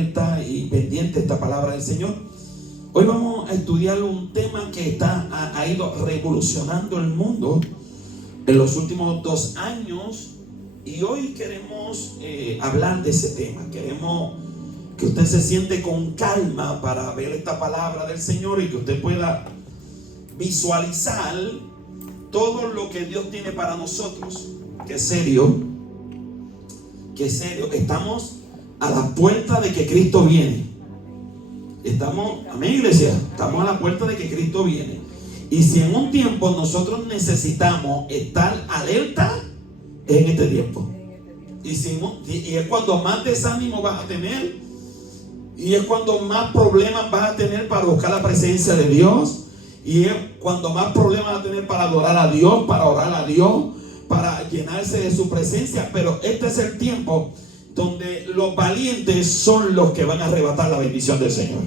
Y pendiente esta palabra del Señor. Hoy vamos a estudiar un tema que ha ido revolucionando el mundo en los últimos 2 años, y hoy queremos hablar de ese tema. Queremos que usted se siente con calma para ver esta palabra del Señor y que usted pueda visualizar todo lo que Dios tiene para nosotros. Qué serio, qué serio. Estamos a la puerta de que Cristo viene. Estamos, amén, iglesia, estamos a la puerta de que Cristo viene. Y si en un tiempo nosotros necesitamos estar alerta, es en este tiempo. Y es cuando más desánimo vas a tener, y es cuando más problemas vas a tener para buscar la presencia de Dios, y es cuando más problemas vas a tener para adorar a Dios, para orar a Dios, para llenarse de su presencia. Pero este es el tiempo donde los valientes son los que van a arrebatar la bendición del Señor.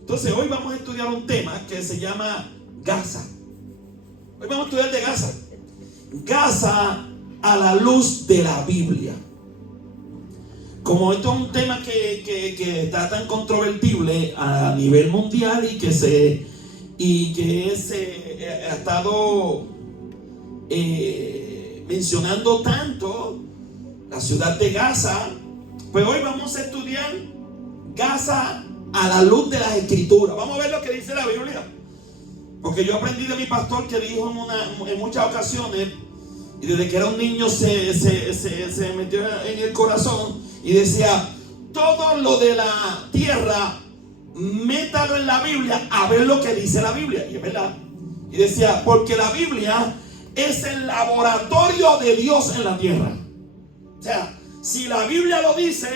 Entonces hoy vamos a estudiar un tema que se llama Gaza. Hoy vamos a estudiar de Gaza. Gaza a la luz de la Biblia. Como esto es un tema que está tan controvertible a nivel mundial y que ha estado mencionando tanto la ciudad de Gaza, pues hoy vamos a estudiar Gaza a la luz de las Escrituras. Vamos a ver lo que dice la Biblia, porque yo aprendí de mi pastor que dijo en muchas ocasiones, y desde que era un niño se metió en el corazón, y decía: todo lo de la tierra, métalo en la Biblia a ver lo que dice la Biblia. Y es verdad. Y decía, porque la Biblia es el laboratorio de Dios en la tierra. O sea, si la Biblia lo dice,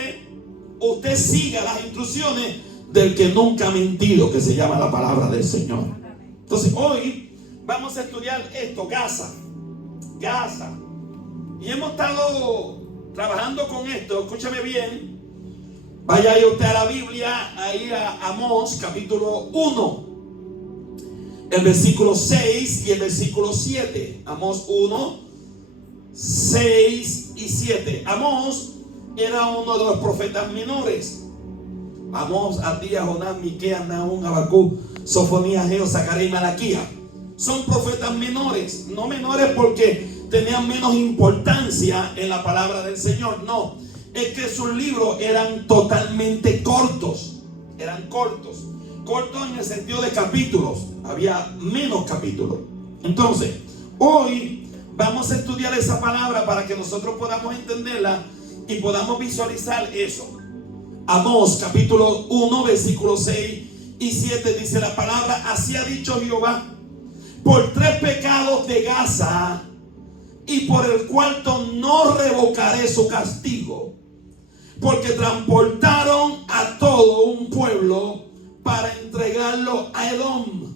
usted siga las instrucciones del que nunca ha mentido, que se llama la palabra del Señor. Entonces hoy vamos a estudiar esto, Gaza. Y hemos estado trabajando con esto. Escúchame bien. Vaya ahí usted a la Biblia, ahí a Amós capítulo 1, el versículo 6 y el versículo 7. Amós 1, 6 y 7. Amós era uno de los profetas menores. Amós, Abdías, Jonás, Miqueas, Nahum, Habacuc, Sofonías, Ageo, Zacarías y Malaquías. Son profetas menores. No menores porque tenían menos importancia en la palabra del Señor. No, es que sus libros eran totalmente cortos. Eran cortos. Cortos en el sentido de capítulos. Había menos capítulos. Entonces, hoy vamos a estudiar esa palabra para que nosotros podamos entenderla y podamos visualizar eso. Amós capítulo 1 versículos 6 y 7 dice la palabra: así ha dicho Jehová, por 3 pecados de Gaza, y por el cuarto no revocaré su castigo, porque transportaron a todo un pueblo para entregarlo a Edom.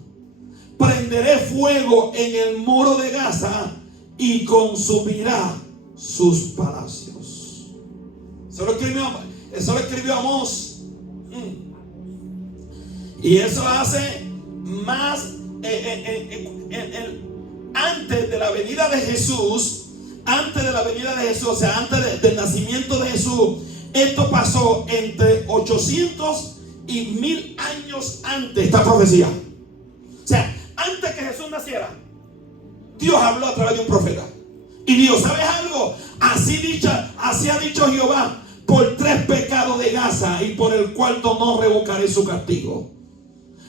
Prenderé fuego en el muro de Gaza y consumirá sus palacios. Eso lo escribió Amós. Y eso hace más antes de la venida de Jesús. Antes de la venida de Jesús, o sea, antes del nacimiento de Jesús. Esto pasó entre 800 y 1000 años antes, esta profecía. O sea, antes que Jesús naciera, Dios habló a través de un profeta. Y dijo: ¿sabes algo? Así ha dicho Jehová, por 3 pecados de Gaza, y por el cuarto no revocaré su castigo.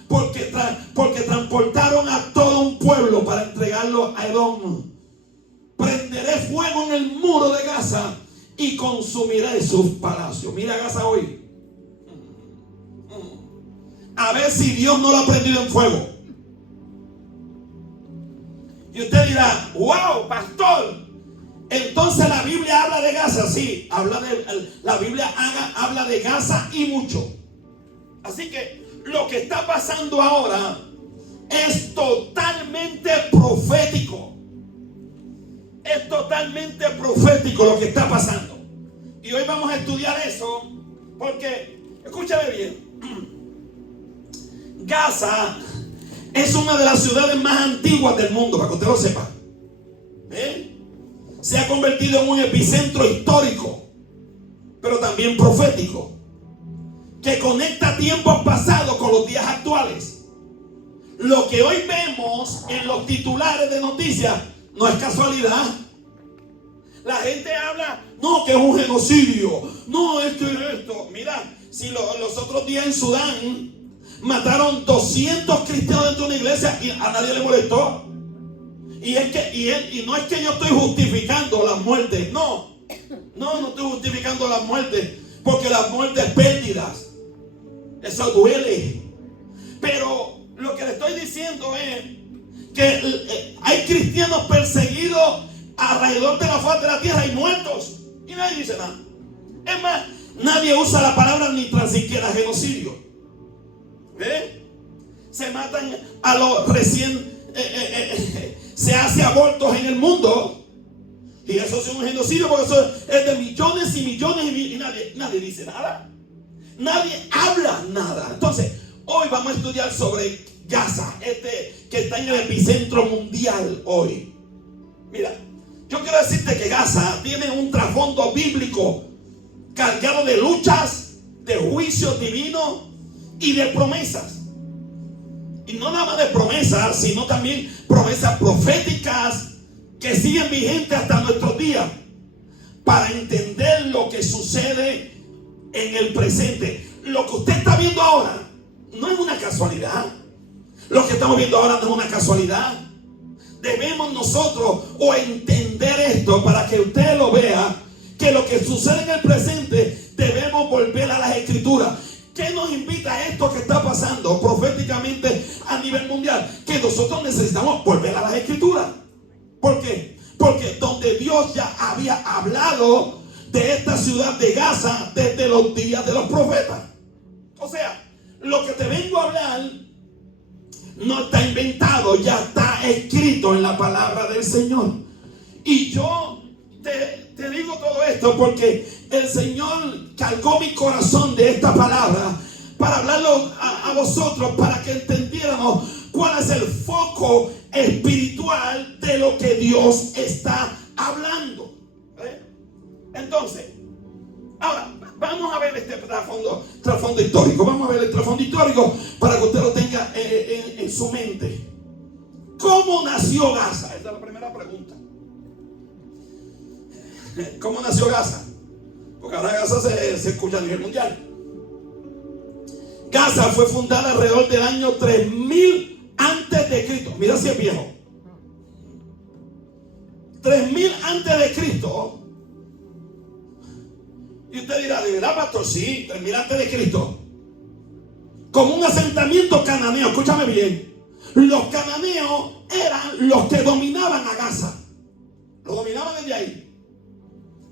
Porque transportaron a todo un pueblo para entregarlo a Edom. Prenderé fuego en el muro de Gaza y consumiré sus palacios. Mira Gaza hoy. A ver si Dios no lo ha prendido en fuego. Y usted dirá: wow, pastor, entonces la Biblia habla de Gaza. Sí, la Biblia habla de Gaza y mucho. Así que lo que está pasando ahora es totalmente profético. Es totalmente profético lo que está pasando. Y hoy vamos a estudiar eso, porque, escúchame bien, Gaza es una de las ciudades más antiguas del mundo, para que usted lo sepa. Se ha convertido en un epicentro histórico, pero también profético. que conecta tiempos pasados con los días actuales. Lo que hoy vemos en los titulares de noticias no es casualidad. La gente habla, no, que es un genocidio, no, esto y esto. Mira, si los otros días en Sudán mataron 200 cristianos dentro de una iglesia y a nadie le molestó. Y no es que yo estoy justificando las muertes, no estoy justificando las muertes, porque las muertes pérdidas, eso duele. Pero lo que le estoy diciendo es que hay cristianos perseguidos alrededor de la faz de la tierra y muertos, y nadie dice nada. Es más, nadie usa la palabra ni tan siquiera genocidio. ¿Ve? Se matan a los recién se hace abortos en el mundo, y eso es un genocidio, porque eso es de millones y millones y nadie dice nada, nadie habla nada. Entonces hoy vamos a estudiar sobre Gaza, que está en el epicentro mundial hoy. Mira, yo quiero decirte que Gaza tiene un trasfondo bíblico cargado de luchas, de juicios divinos y de promesas. Y no nada más de promesas, sino también promesas proféticas que siguen vigentes hasta nuestros días, para entender lo que sucede en el presente. Lo que usted está viendo ahora no es una casualidad. Lo que estamos viendo ahora no es una casualidad. Debemos nosotros entender esto para que usted lo vea, que lo que sucede en el presente debemos volver a las escrituras. ¿Qué nos invita a esto que está pasando proféticamente a nivel mundial? Que nosotros necesitamos volver a las escrituras. ¿Por qué? Porque donde Dios ya había hablado de esta ciudad de Gaza desde los días de los profetas. O sea, lo que te vengo a hablar no está inventado, ya está escrito en la palabra del Señor. Y yo te digo todo esto porque el Señor cargó mi corazón de esta palabra para hablarlo a vosotros, para que entendiéramos cuál es el foco espiritual de lo que Dios está hablando. Entonces, ahora vamos a ver este trasfondo histórico. Vamos a ver el trasfondo histórico para que usted lo tenga en su mente. ¿Cómo nació Gaza? Esa es la primera pregunta. ¿Cómo nació Gaza? Porque ahora Gaza se escucha a nivel mundial. Gaza fue fundada alrededor del año 3000 antes de Cristo. Mira si es viejo. 3000 antes de Cristo. Y usted dirá, ¿de verdad, pastor? Sí, 3000 antes de Cristo. Como un asentamiento cananeo. Escúchame bien. Los cananeos eran los que dominaban a Gaza. Lo dominaban desde ahí.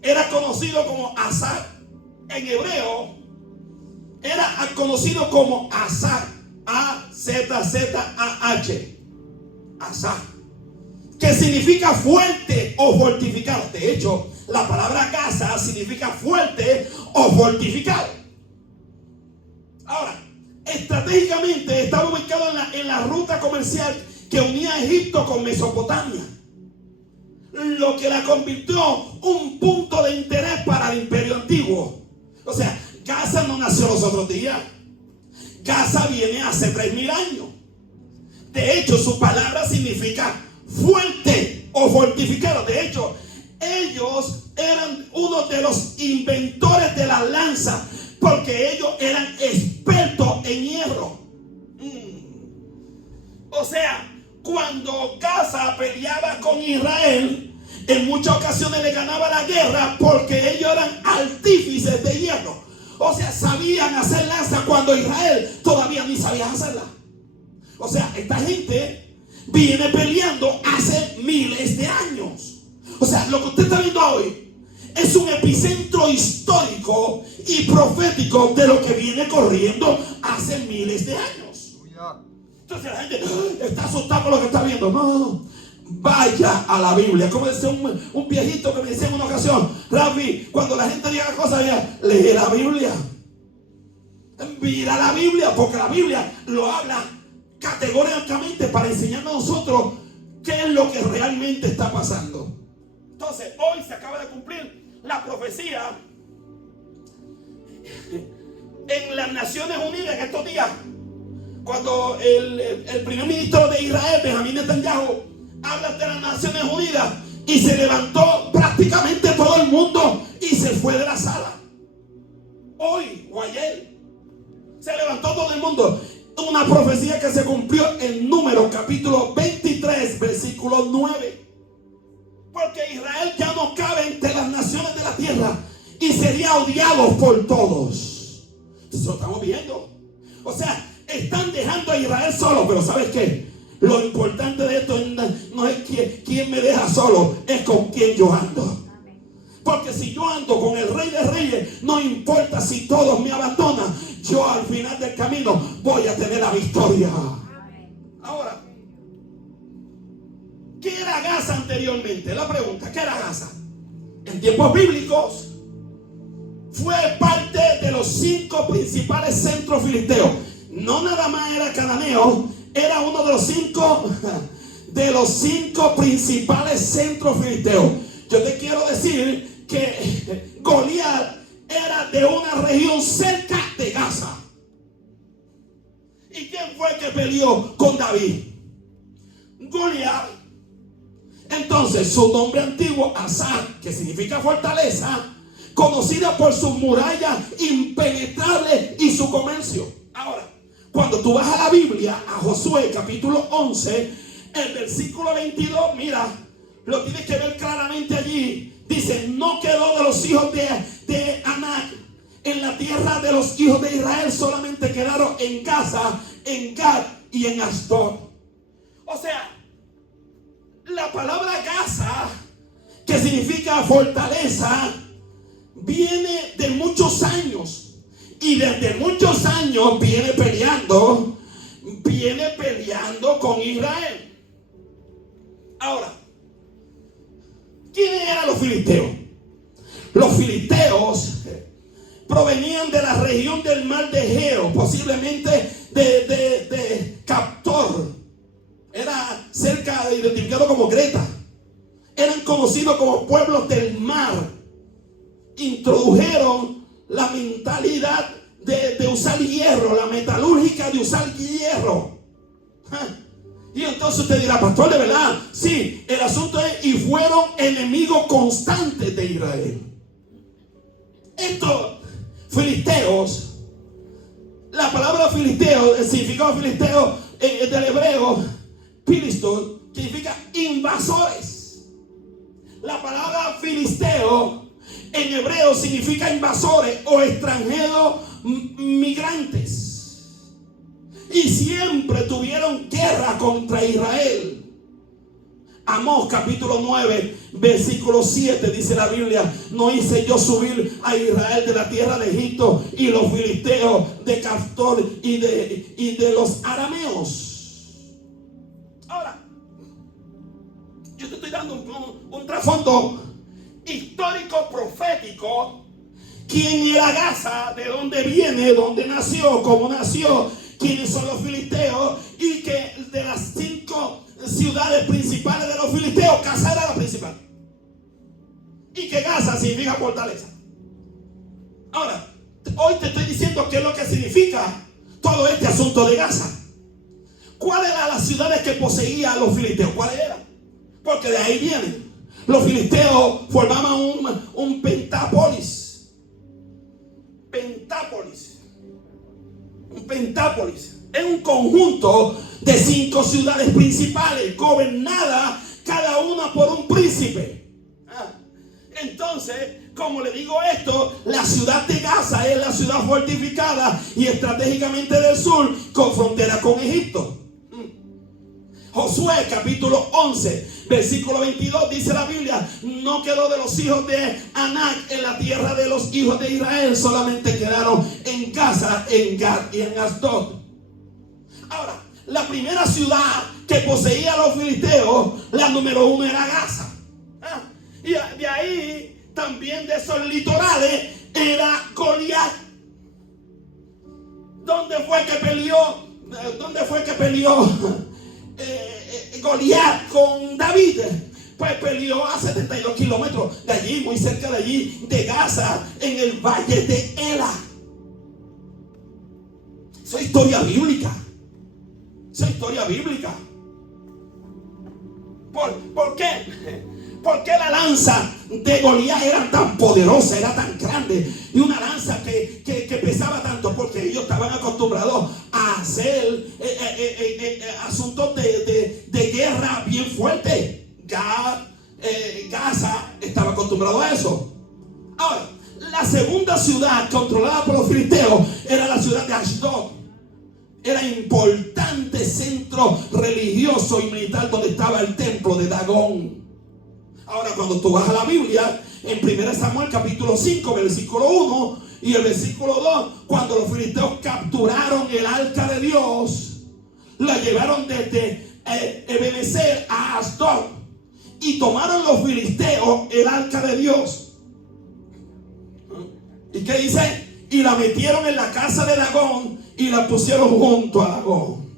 Era conocido como Azar. En hebreo era conocido como Azar. A-Z-Z-A-H. Azar. Que significa fuerte o fortificado. De hecho, la palabra Gaza significa fuerte o fortificado. Ahora, estratégicamente estaba ubicado en la ruta comercial que unía a Egipto con Mesopotamia, lo que la convirtió un punto de interés para el imperio antiguo. O sea, Gaza no nació los otros días. Gaza viene hace 3000 años. De hecho, su palabra significa fuerte o fortificado. De hecho, ellos eran uno de los inventores de la lanza, porque ellos eran expertos en hierro. O sea, cuando Gaza peleaba con Israel, en muchas ocasiones le ganaba la guerra porque ellos eran artífices de hierro. O sea, sabían hacer lanza cuando Israel todavía ni sabía hacerla. O sea, esta gente viene peleando hace miles de años. O sea, lo que usted está viendo hoy es un epicentro histórico y profético de lo que viene corriendo hace miles de años. Entonces la gente está asustada por lo que está viendo. No. Vaya a la Biblia. Como decía un viejito que me decía en una ocasión, Rafi, cuando la gente diga cosas, lee la Biblia. Mira la Biblia, porque la Biblia lo habla categóricamente para enseñarnos a nosotros qué es lo que realmente está pasando. Entonces, hoy se acaba de cumplir la profecía en las Naciones Unidas en estos días, cuando el primer ministro de Israel, Benjamín Netanyahu, habla de las Naciones Unidas, y se levantó prácticamente todo el mundo y se fue de la sala. Hoy o ayer se levantó todo el mundo. Una profecía que se cumplió en Números capítulo 23 versículo 9. Porque Israel ya no cabe entre las naciones de la tierra y sería odiado por todos. Eso estamos viendo. O sea, están dejando a Israel solo. Pero ¿sabes qué? Lo importante de esto no es quién me deja solo, es con quién yo ando. Porque si yo ando con el Rey de Reyes, no importa si todos me abandonan, yo al final del camino voy a tener la victoria. Ahora, ¿qué era Gaza anteriormente? La pregunta, ¿qué era Gaza? En tiempos bíblicos fue parte de los 5 principales centros filisteos. No nada más era cananeo, era uno de los cinco principales centros filisteos. Yo te quiero decir que Goliat era de una región cerca de Gaza. ¿Y quién fue el que peleó con David? Goliat. Entonces su nombre antiguo, Asán, que significa fortaleza, conocida por sus murallas impenetrables y su comercio. Ahora, cuando tú vas a la Biblia, a Josué capítulo 11, el versículo 22, mira, lo tienes que ver claramente allí. Dice, no quedó de los hijos de Anac en la tierra de los hijos de Israel, solamente quedaron en Gaza, en Gad y en Asdod. O sea, la palabra Gaza, que significa fortaleza, viene de muchos años. Y desde muchos años viene peleando con Israel. Ahora, ¿quiénes eran los filisteos? Los filisteos provenían de la región del mar de Egeo, posiblemente de Captor. Era cerca, identificado como Creta. Eran conocidos como pueblos del mar. Introdujeron la mentalidad de usar hierro, la metalúrgica de usar hierro. Y entonces usted dirá, pastor, de verdad, sí, el asunto es, y fueron enemigos constantes de Israel. Estos filisteos, la palabra filisteo, el significado filisteo del hebreo, Pilistos, significa invasores. La palabra filisteo en hebreo significa invasores o extranjeros migrantes. Y siempre tuvieron guerra contra Israel. Amós capítulo 9 versículo 7 dice la Biblia: no hice yo subir a Israel de la tierra de Egipto y los filisteos de Captor y de los arameos. Ahora, yo te estoy dando un trasfondo histórico profético. ¿Quién era Gaza? ¿De dónde viene? ¿Dónde nació? ¿Cómo nació? ¿Quiénes son los filisteos? Y que de las 5 ciudades principales de los filisteos, Gaza era la principal. Y que Gaza significa fortaleza. Ahora, hoy te estoy diciendo qué es lo que significa todo este asunto de Gaza. ¿Cuáles eran las ciudades que poseían los filisteos? ¿Cuáles eran? Porque de ahí vienen. Los filisteos formaban un pentápolis. Un pentápolis es un conjunto de 5 ciudades principales, gobernadas cada una por un príncipe. Entonces, como le digo esto, la ciudad de Gaza es la ciudad fortificada y estratégicamente del sur, con frontera con Egipto. Josué capítulo 11 versículo 22 dice la Biblia: no quedó de los hijos de Anac en la tierra de los hijos de Israel, solamente quedaron en Gaza, en Gad y en Asdod. Ahora, la primera ciudad que poseía a los filisteos, la número 1, era Gaza. Y de ahí, también de esos litorales, era Goliat. ¿Dónde fue que peleó Goliat con David? Pues peleó a 72 kilómetros de allí, muy cerca de allí, de Gaza, en el valle de Ela. Eso es historia bíblica. Eso es historia bíblica. ¿Por qué? ¿Por qué la lanza de Goliat era tan poderosa, era tan grande? Y una lanza que pesaba tanto, porque ellos estaban acostumbrados a hacer asuntos de guerra bien fuertes. Gaza estaba acostumbrado a eso. Ahora, la segunda ciudad controlada por los filisteos era la ciudad de Ashdod. Era importante centro religioso y militar donde estaba el templo de Dagón. Ahora, cuando tú vas a la Biblia, en 1 Samuel capítulo 5, versículo 1 y el versículo 2, cuando los filisteos capturaron el arca de Dios, la llevaron desde Ebenezer a Asdod, y tomaron los filisteos el arca de Dios. ¿Y qué dice? Y la metieron en la casa de Dagón y la pusieron junto a Dagón.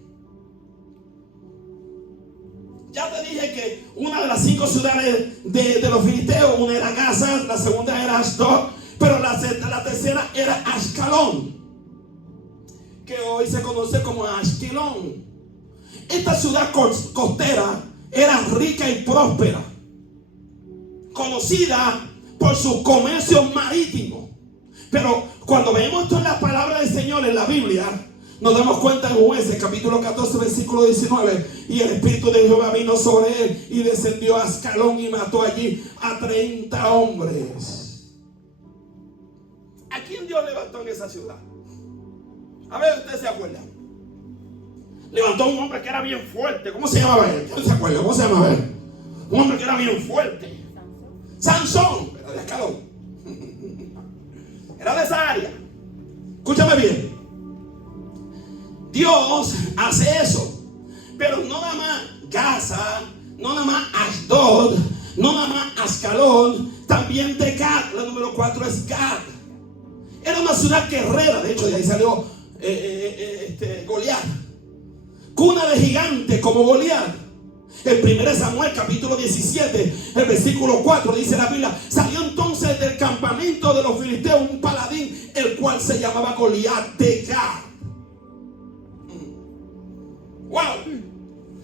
Ya te dije que una de las 5 ciudades de los filisteos, una era Gaza, la segunda era Ashdod, pero la tercera era Ascalón, que hoy se conoce como Ashkelón. Esta ciudad costera era rica y próspera, conocida por sus comercios marítimos. Pero cuando vemos esto en la palabra del Señor en la Biblia, nos damos cuenta en Jueces capítulo 14 versículo 19, y el Espíritu de Jehová vino sobre él y descendió a Ascalón y mató allí a 30 hombres. ¿A quién Dios levantó en esa ciudad? A ver, ¿usted se acuerda? Levantó a un hombre que era bien fuerte. ¿Cómo se llamaba él? ¿Quién se acuerda? ¿Cómo se llamaba él? Un hombre que era bien fuerte. Sansón. Era de Ascalón. Era de esa área. Escúchame bien. Dios hace eso, pero no nada más Gaza, no nada más Ashdod, no nada más Ascalón, también de Gad. La número 4 es Gad. Era una ciudad guerrera, de hecho de ahí salió Goliat, cuna de gigantes como Goliat. En 1 Samuel capítulo 17, el versículo 4 dice la Biblia: salió entonces del campamento de los filisteos un paladín, el cual se llamaba Goliat de Gad. Wow.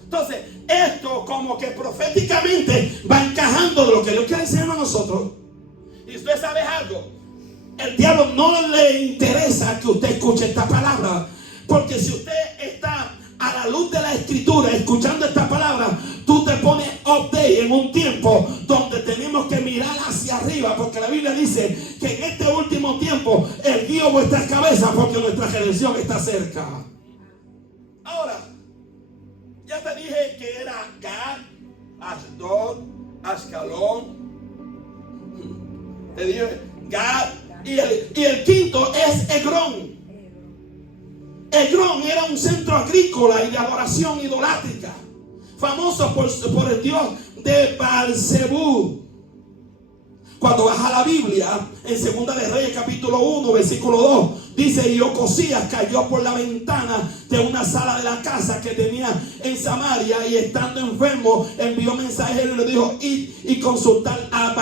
Entonces, esto como que proféticamente va encajando de lo que Dios quiere enseñar a nosotros. Y usted sabe algo, el diablo no le interesa que usted escuche esta palabra, porque si usted está a la luz de la escritura escuchando esta palabra, tú te pones update en un tiempo donde tenemos que mirar hacia arriba, porque la Biblia dice que en este último tiempo erguió vuestras cabezas porque nuestra redención está cerca. Ahora, ya te dije que era Gad, Ashdod, Ascalón. Te dije Gad. Y el quinto es Egrón. Egrón era un centro agrícola y de adoración idolátrica, famoso por el dios de Baal-zebub. Cuando vas a la Biblia, en Segunda de Reyes capítulo 1 versículo 2, dice: y Ocosías cayó por la ventana de una sala de la casa que tenía en Samaria, y estando enfermo envió mensajeros y le dijo: id y consultar a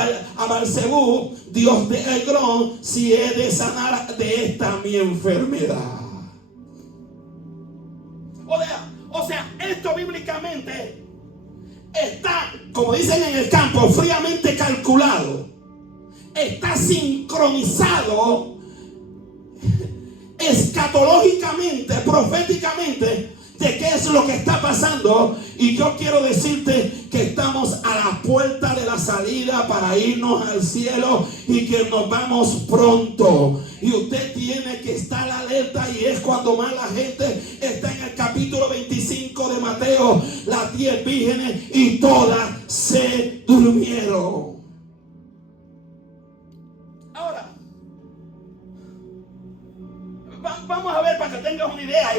Baal-zebub, dios de Egrón, si he de sanar de esta mi enfermedad. O sea, esto bíblicamente está, como dicen en el campo, fríamente calculado. Está sincronizado escatológicamente, proféticamente, de qué es lo que está pasando. Y yo quiero decirte que estamos a la puerta de la salida para irnos al cielo, y que nos vamos pronto. Y usted tiene que estar alerta, y es cuando más la gente está en el capítulo 25 de Mateo, las 10 vírgenes y todas se durmieron. Ahora, vamos a ver, para que tengas una idea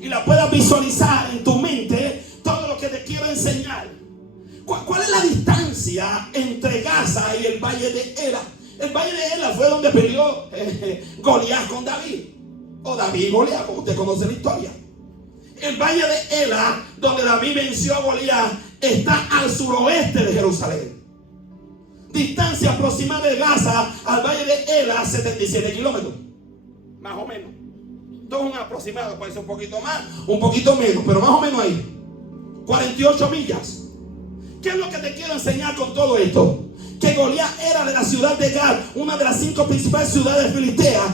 y la puedas visualizar en tu mente todo lo que te quiero enseñar. ¿Cuál es la distancia entre Gaza y el valle de Ela? El valle de Ela fue donde peleó Goliat con David, o David y Goliat, como usted conoce la historia. El valle de Ela, donde David venció a Goliat, está al suroeste de Jerusalén. Distancia aproximada de Gaza al valle de Ela, 77 kilómetros, más o menos. Esto es un aproximado, puede ser un poquito más, un poquito menos, pero más o menos ahí. 48 millas. ¿Qué es lo que te quiero enseñar con todo esto? Que Goliat era de la ciudad de Gat, una de las 5 principales ciudades filisteas.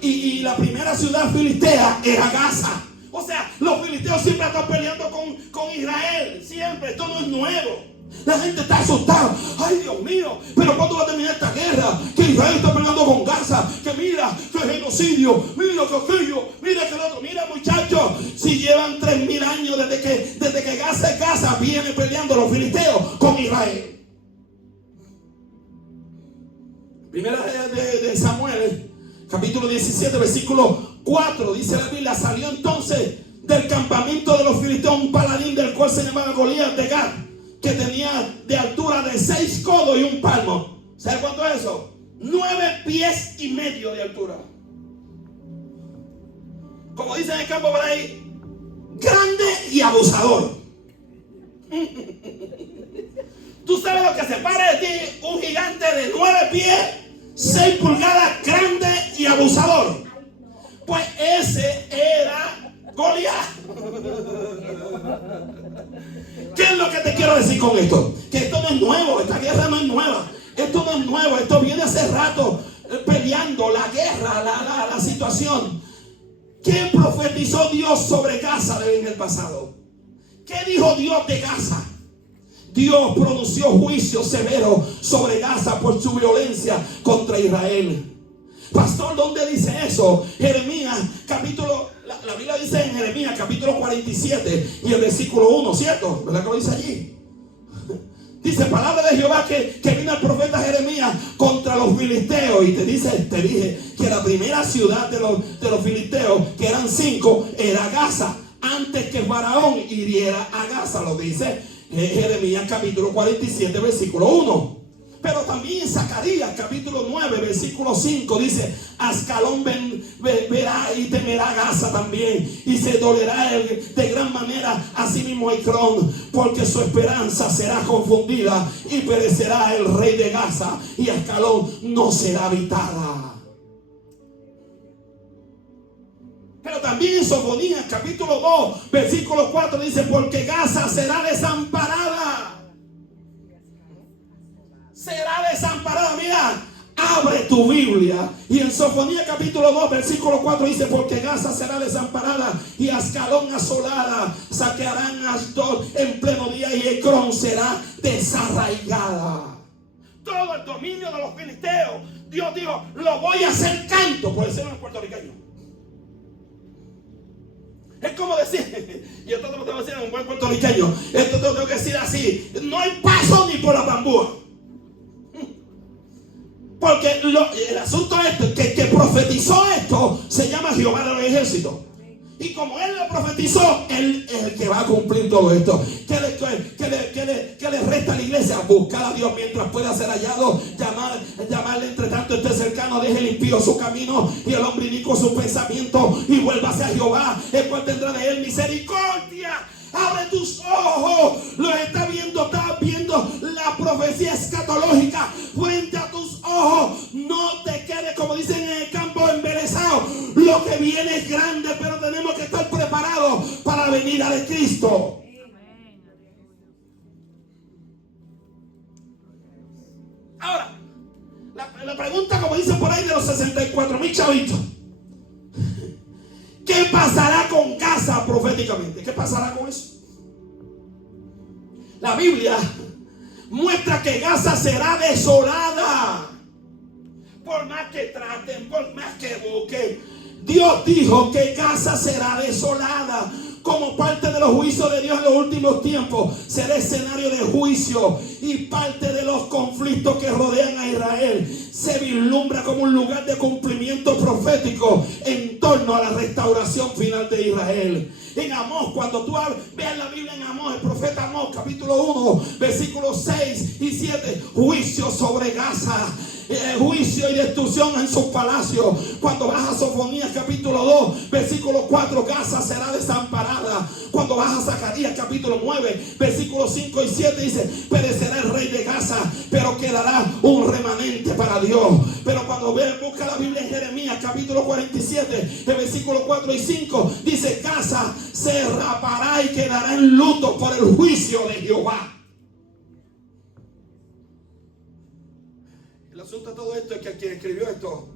Y la primera ciudad filistea era Gaza. O sea, los filisteos siempre están peleando con Israel. Siempre, esto no es nuevo. La gente está asustada. Ay, Dios mío, pero ¿cuándo va a terminar esta guerra? Que Israel está peleando con Gaza. Que mira, que genocidio. Mira que aquello. Mira que el otro. Mira, muchachos, si llevan 3000 años desde que Gaza es Gaza, viene peleando los filisteos con Israel. Primera de Samuel, capítulo 17, versículo 4, dice la Biblia: salió entonces del campamento de los filisteos un paladín, del cual se llamaba Goliat de Gat, que tenía de altura de 6 codos y un palmo. ¿Sabe cuánto es eso? 9 pies y medio de altura. Como dicen en el campo por ahí, grande y abusador. ¿Tú sabes lo que separa de ti un gigante de 9 pies, 6 pulgadas, grande y abusador? Pues ese era Goliat. ¿Qué es lo que te quiero decir con esto? Que esto no es nuevo, esta guerra no es nueva. Esto no es nuevo, esto viene hace rato peleando la guerra, la situación. ¿Qué profetizó Dios sobre Gaza en el pasado? ¿Qué dijo Dios de Gaza? Dios pronunció juicio severo sobre Gaza por su violencia contra Israel. Pastor, ¿dónde dice eso? Jeremías, capítulo, la Biblia dice en Jeremías, capítulo 47 y el versículo 1, ¿cierto? ¿Verdad que lo dice allí? Dice, palabra de Jehová que vino el profeta Jeremías contra los filisteos. Y te dije que la primera ciudad de los filisteos, que eran 5, era Gaza. Antes que Faraón hiriera a Gaza, lo dice Jeremías capítulo 47, versículo 1. Pero también en Zacarías capítulo 9, versículo 5 dice: Ascalón verá y temerá Gaza también, y se dolerá de gran manera asimismo Ecrón, porque su esperanza será confundida, y perecerá el rey de Gaza, y Ascalón no será habitada. Pero también en Sofonías capítulo 2, versículo 4 dice: porque Gaza será desamparada. Será desamparada. Mira, abre tu Biblia. Y en Sofonías capítulo 2, versículo 4 dice: porque Gaza será desamparada y Ascalón asolada. Saquearán a Asdod en pleno día y Ecrón será desarraigada. Todo el dominio de los filisteos, Dios dijo: lo voy a hacer canto. Puede ser un puertorriqueño. Es como decir, y esto te lo tengo que decir en un buen puertorriqueño, esto te lo tengo que decir así: no hay paso ni por la bambúa. Porque el asunto es que profetizó esto se llama Jehová de los ejércitos. Y como él lo profetizó, él es el que va a cumplir todo esto. ¿Qué le resta a la iglesia? Buscar a Dios mientras pueda ser hallado. Llamarle entre tanto esté cercano. Deje el impío su camino y el hombre inicuo su pensamiento, y vuélvase a Jehová, el cual tendrá de él misericordia. Abre tus ojos. Estás viendo la profecía escatológica frente a tus ojos. No te quedes, como dicen en el campo, embelesado. Lo que viene es grande, pero tenemos que estar preparados para la venida de Cristo. Ahora, la pregunta, como dicen por ahí, de los 64,000 chavitos: ¿qué pasará con Gaza proféticamente? ¿Qué pasará con eso? La Biblia muestra que Gaza será desolada. Por más que traten, por más que busquen, Dios dijo que Gaza será desolada. Como parte de los juicios de Dios en los últimos tiempos, será escenario de juicio, y parte de los conflictos que rodean a Israel se vislumbra como un lugar de cumplimiento profético en torno a la restauración final de Israel. En Amós, cuando tú veas la Biblia en Amós, el profeta Amós, capítulo 1, versículos 6 y 7, juicio sobre Gaza, juicio y destrucción en sus palacios. Cuando vas a Sofonías capítulo 2, versículo 4, Gaza será desamparada. Cuando vas a Zacarías capítulo 9, versículos 5 y 7 dice: perecerá el rey de Gaza, pero quedará un remanente para Dios. Pero cuando busca la Biblia en Jeremías capítulo 47, el versículo 4 y 5 dice: Gaza se rapará y quedará en luto por el juicio de Jehová. El asunto de todo esto es que quien escribió esto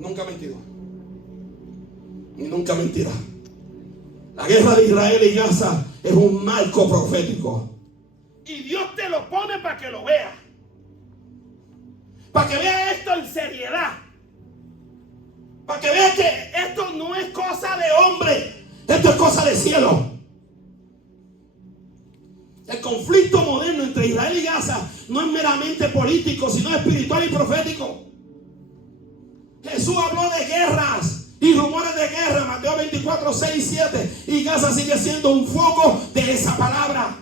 nunca ha mentido y nunca mentirá. La guerra de Israel y Gaza es un marco profético, y Dios te lo pone para que lo veas, para que veas esto en seriedad, para que veas que esto no es cosa de hombre, esto es cosa de cielo. El conflicto moderno entre Israel y Gaza no es meramente político, sino espiritual y profético. Jesús habló de guerras y rumores de guerra, Mateo 24, 6 y 7, y Gaza sigue siendo un foco de esa palabra.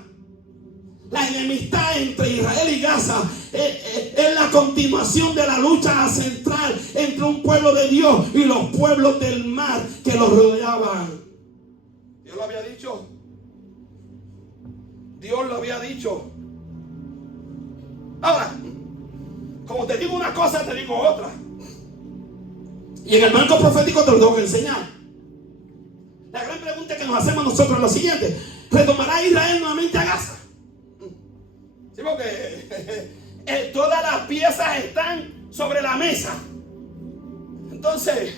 La enemistad entre Israel y Gaza es la continuación de la lucha central entre un pueblo de Dios y los pueblos del mar que los rodeaban. Dios lo había dicho. Dios lo había dicho. Ahora, como te digo una cosa, te digo otra. Y en el marco profético te lo tengo que enseñar. La gran pregunta que nos hacemos nosotros es la siguiente: ¿retomará Israel nuevamente a Gaza? Sí, porque todas las piezas están sobre la mesa. Entonces,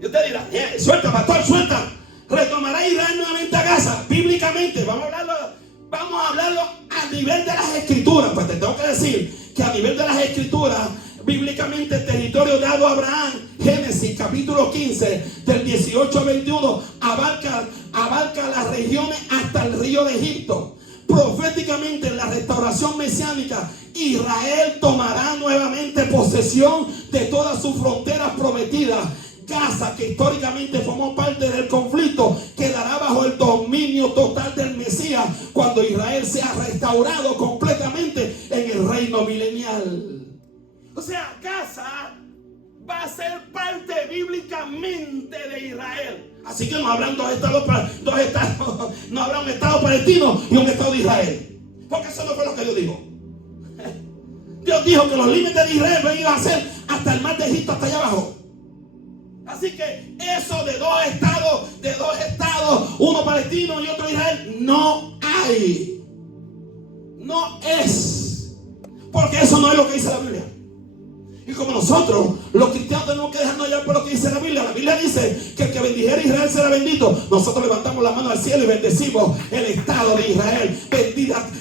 yo te dirá: suelta, pastor, suelta. ¿Retomará Israel nuevamente a Gaza? Bíblicamente, vamos a hablarlo a nivel de las escrituras. Pues te tengo que decir que a nivel de las escrituras, bíblicamente, el territorio dado a Abraham, Génesis capítulo 15, del 18 al 21, abarca las regiones hasta el río de Egipto. Proféticamente, en la restauración mesiánica, Israel tomará nuevamente posesión de todas sus fronteras prometidas. Gaza, que históricamente formó parte del conflicto, quedará bajo el dominio total del Mesías cuando Israel sea restaurado completamente en el reino milenial. O sea, Gaza va a ser parte bíblicamente de Israel. Así que no habrán dos estados, no habrá un estado palestino y un estado de Israel, porque eso no fue lo que Dios dijo. Dios dijo que los límites de Israel iban a ser hasta el mar de Egipto, hasta allá abajo. Así que eso de dos estados, uno palestino y otro Israel, no hay. No es. Porque eso no es lo que dice la Biblia. Y como nosotros, los cristianos, tenemos que dejarnos llevar por lo que dice la Biblia. La Biblia dice que el que bendijera a Israel será bendito. Nosotros levantamos la mano al cielo y bendecimos el estado de Israel.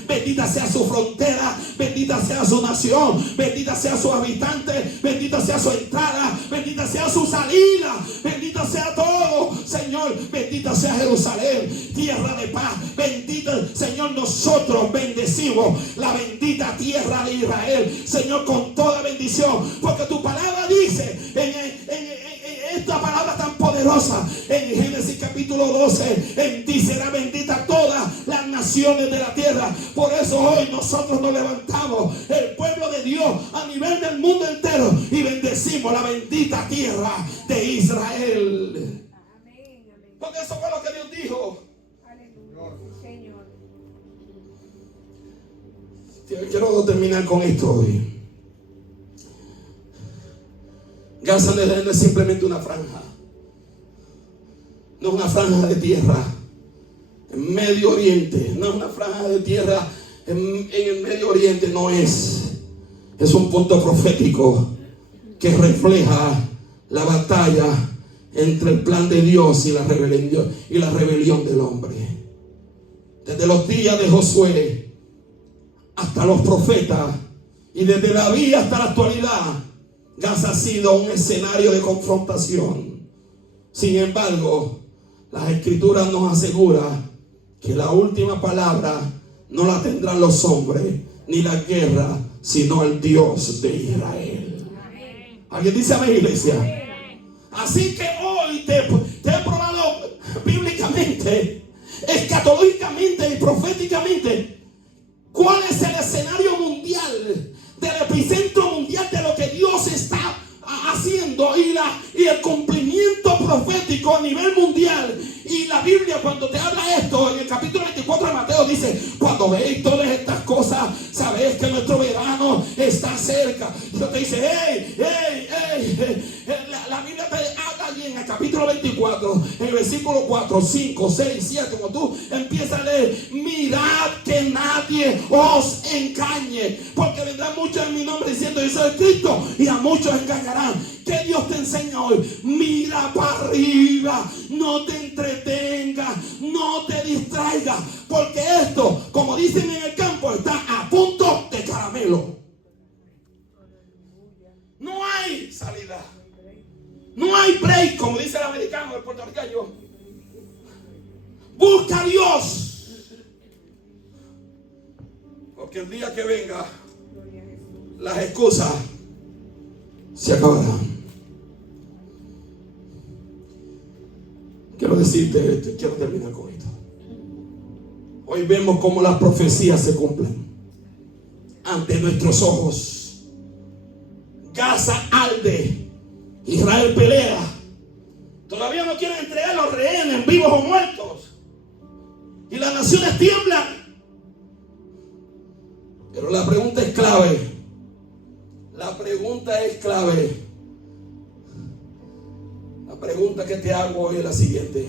Bendita sea su frontera, bendita sea su nación, bendita sea sus habitantes, bendita sea su entrada, bendita sea su salida, bendita sea todo. Señor, bendita sea Jerusalén, tierra de paz. Bendita, Señor, nosotros bendecimos la bendita tierra de Israel, Señor, con toda bendición. Porque tu palabra dice en esta palabra tan poderosa en Génesis capítulo 12: en ti será bendita todas las naciones de la tierra. Por eso hoy nosotros nos levantamos, el pueblo de Dios, a nivel del mundo entero, y bendecimos la bendita tierra de Israel. Amén. Porque eso fue lo que Dios dijo. Aleluya, Señor. Quiero terminar con esto hoy. Gaza no es simplemente una franja, no es una franja de tierra en Medio Oriente, no es una franja de tierra en el Medio Oriente, no es un punto profético que refleja la batalla entre el plan de Dios y la rebelión del hombre. Desde los días de Josué hasta los profetas, y desde David hasta la actualidad, Gaza ha sido un escenario de confrontación. Sin embargo, las escrituras nos aseguran que la última palabra no la tendrán los hombres ni la guerra, sino el Dios de Israel. Amén. ¿Alguien dice amén, iglesia? Amén. Así que hoy te he probado bíblicamente, escatológicamente y proféticamente cuál es el escenario mundial, del epicentro mundial de lo que Dios está haciendo, y el cumplimiento profético a nivel mundial. Y la Biblia, cuando te habla esto, en el capítulo 24 de Mateo dice: cuando veis todas estas cosas, sabéis que nuestro verano está cerca. Dios te dice: la Biblia te habla allí en el capítulo 24, en el versículo 4, 5, 6, 7. Cuando tú empiezas a leer: mirad que nadie os engañe, porque vendrán muchos en mi nombre diciendo: yo soy Cristo, y a muchos engañarán. ¿Qué Dios te enseña hoy? Mira para arriba, no te entretengas, no te distraigas, porque esto, como dicen en el campo, está a punto de caramelo. No hay salida, no hay break, como dice el americano, el puertorriqueño. Busca a Dios, porque el día que venga, las excusas se acabarán. Quiero decirte, quiero terminar con esto. Hoy vemos cómo las profecías se cumplen ante nuestros ojos. Gaza arde, Israel pelea. Todavía no quieren entregar los rehenes, vivos o muertos, y las naciones tiemblan. Pero la pregunta es clave. La pregunta es clave. La pregunta que te hago hoy es la siguiente: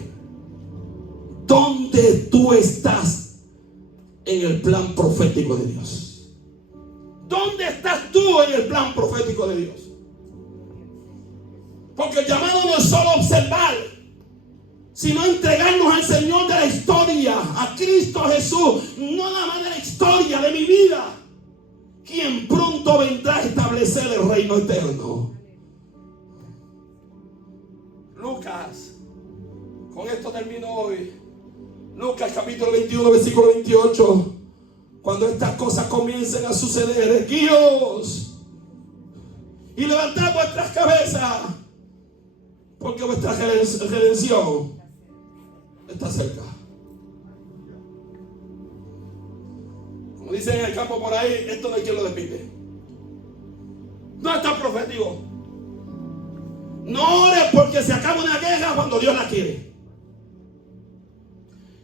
¿dónde tú estás en el plan profético de Dios? ¿Dónde estás tú en el plan profético de Dios? Porque el llamado no es solo observar, sino entregarnos al Señor de la historia, a Cristo Jesús, no nada más de la historia de mi vida, quien pronto vendrá a establecer el reino eterno. Lucas, con esto termino hoy. Lucas capítulo 21, versículo 28. Cuando estas cosas comiencen a suceder, erguíos y levantad vuestras cabezas, porque vuestra redención está cerca. Como dicen en el campo por ahí, esto no hay quien lo despide. No está profético. No ores porque se acaba una guerra cuando Dios la quiere.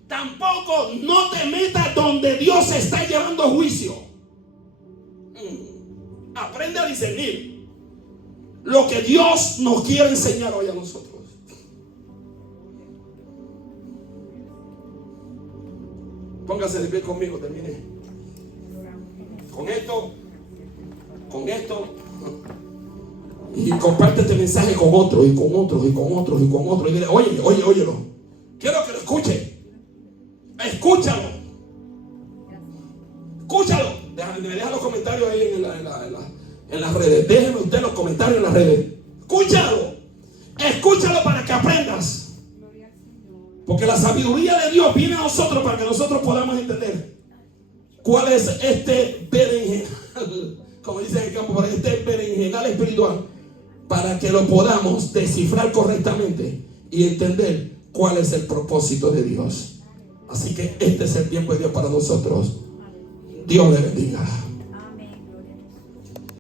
Tampoco no te metas donde Dios está llevando juicio. Aprende a discernir lo que Dios nos quiere enseñar hoy a nosotros. Póngase de pie conmigo, terminé. Con esto. Y comparte este mensaje con otros, y con otros, y con otros, y con otros. Y dile: óyelo. Quiero que lo escuche. Escúchalo. Me deja los comentarios ahí en las redes. Déjenme usted los comentarios en las redes. Escúchalo para que aprendas. Porque la sabiduría de Dios viene a nosotros para que nosotros podamos entender cuál es este berenjenal, como dicen en el campo, este berenjenal espiritual, para que lo podamos descifrar correctamente y entender cuál es el propósito de Dios. Así que este es el tiempo de Dios para nosotros. Dios le bendiga.